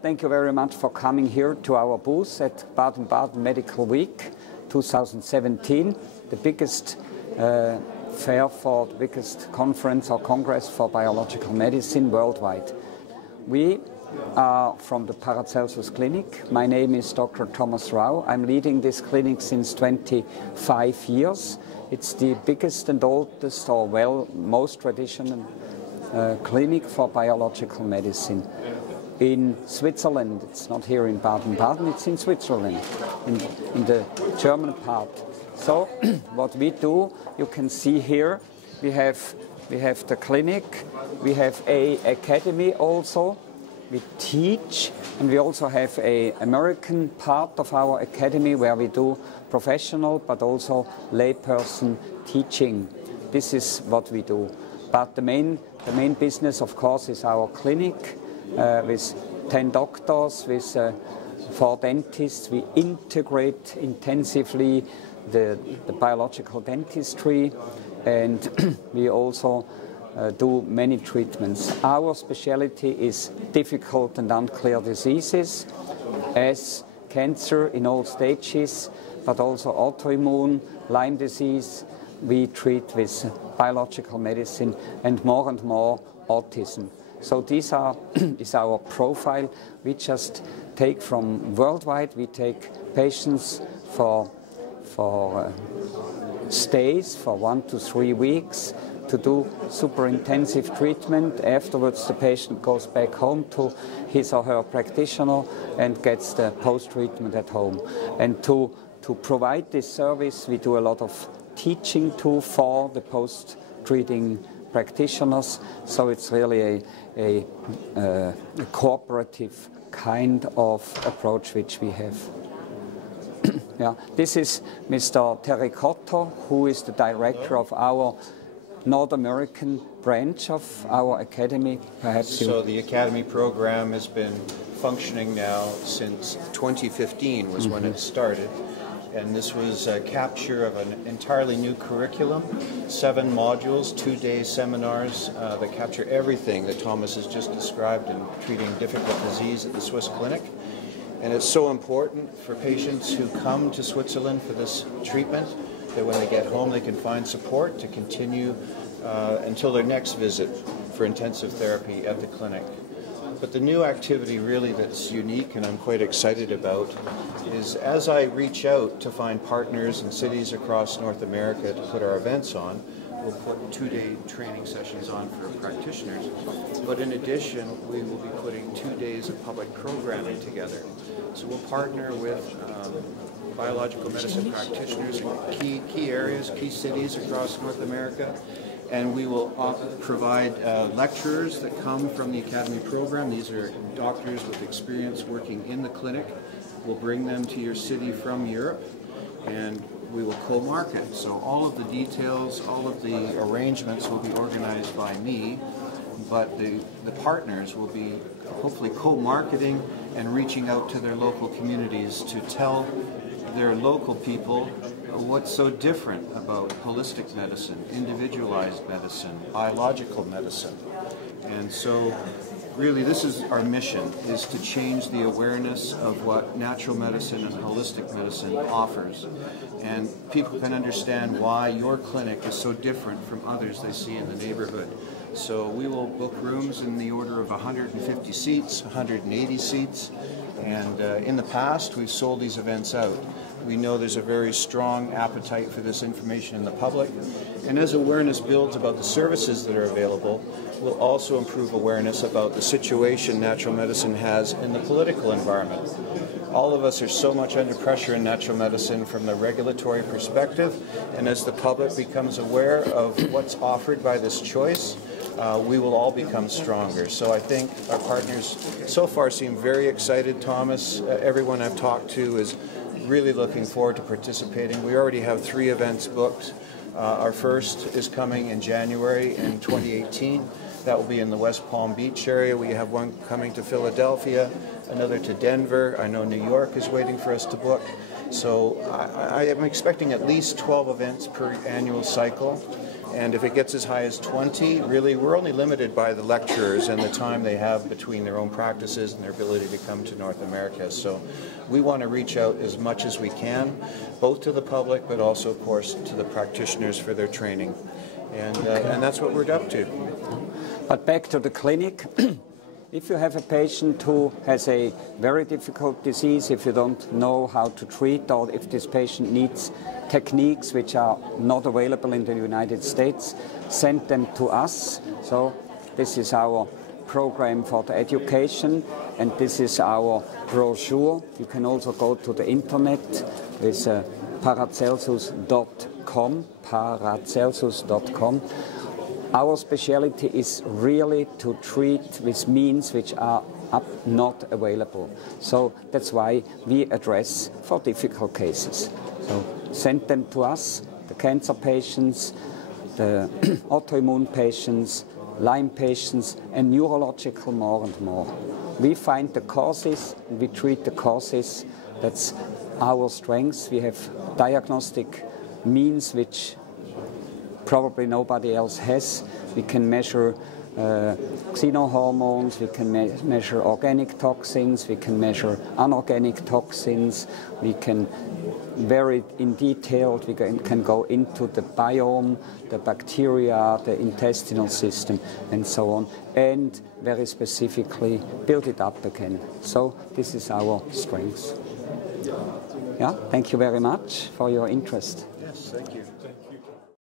Thank you very much for coming here to our booth at Baden-Baden Medical Week 2017, the biggest the biggest conference or congress for biological medicine worldwide. We are from the Paracelsus Klinik. My name is Dr. Thomas Rau. I'm leading this clinic since 25 years. It's the biggest and oldest, or most traditional clinic for biological medicine in Switzerland. It's not here in Baden-Baden, it's in Switzerland, in the German part. So what we do, you can see here, we have the clinic, we have an academy also, we teach, and we also have an American part of our academy where we do professional but also layperson teaching. This is what we do. But the main business, of course, is our clinic with 10 doctors, with 4 dentists. We integrate intensively the biological dentistry, and we also do many treatments. Our specialty is difficult and unclear diseases, as cancer in all stages, but also autoimmune, Lyme disease. We treat with biological medicine, and more autism. So this is our profile. We just take from worldwide. We take patients for stays for 1 to 3 weeks to do super intensive treatment. Afterwards, the patient goes back home to his or her practitioner and gets the post-treatment at home. And to provide this service, we do a lot of teaching too for the post-treating practitioners. So it's really a cooperative kind of approach which we have. Yeah, this is Mr. Terry Cotter, who is the director of our North American branch of our academy. Perhaps So the academy program has been functioning now since 2015 was when it started. And this was a capture of an entirely new curriculum, 7 modules, 2-day seminars that capture everything that Thomas has just described in treating difficult disease at the Swiss clinic. And it's so important for patients who come to Switzerland for this treatment that when they get home they can find support to continue until their next visit for intensive therapy at the clinic. But the new activity really that's unique and I'm quite excited about is as I reach out to find partners in cities across North America to put our events on, we'll put 2-day training sessions on for practitioners. But in addition, we will be putting 2 days of public programming together. So we'll partner with biological medicine practitioners in key areas, key cities across North America. And we will provide lecturers that come from the Academy program. These are doctors with experience working in the clinic. We'll bring them to your city from Europe, and we will co-market. So all of the details, all of the arrangements will be organized by me, but the partners will be hopefully co-marketing and reaching out to their local communities to tell their local people what's so different about holistic medicine, individualized medicine, biological medicine. And so really this is our mission, is to change the awareness of what natural medicine and holistic medicine offers. And people can understand why your clinic is so different from others they see in the neighborhood. So we will book rooms in the order of 150 seats, 180 seats, and in the past we've sold these events out. We know there's a very strong appetite for this information in the public, and as awareness builds about the services that are available, we'll also improve awareness about the situation natural medicine has in the political environment. All of us are so much under pressure in natural medicine from the regulatory perspective, and as the public becomes aware of what's offered by this choice, we will all become stronger. So I think our partners so far seem very excited. Thomas, everyone I've talked to is really looking forward to participating. We already have 3 events booked. Our first is coming in January in 2018. That will be in the West Palm Beach area. We have one coming to Philadelphia, another to Denver. I know New York is waiting for us to book. So I am expecting at least 12 events per annual cycle. And if it gets as high as 20, really, we're only limited by the lecturers and the time they have between their own practices and their ability to come to North America. So we want to reach out as much as we can, both to the public, but also, of course, to the practitioners for their training. And that's what we're up to. But back to the clinic. If you have a patient who has a very difficult disease, if you don't know how to treat, or if this patient needs techniques which are not available in the United States, send them to us. So this is our program for the education, and this is our brochure. You can also go to the internet with paracelsus.com, paracelsus.com. Our specialty is really to treat with means which are not available. So that's why we address for difficult cases. So send them to us, the cancer patients, the autoimmune patients, Lyme patients, and neurological more and more. We find the causes, and we treat the causes. That's our strength. We have diagnostic means which probably nobody else has. We can measure xenohormones, we can measure organic toxins, we can measure anorganic toxins, we can very in detail, we can go into the biome, the bacteria, the intestinal system, and so on, and very specifically build it up again. So this is our strength. Yeah, thank you very much for your interest. Yes, thank you.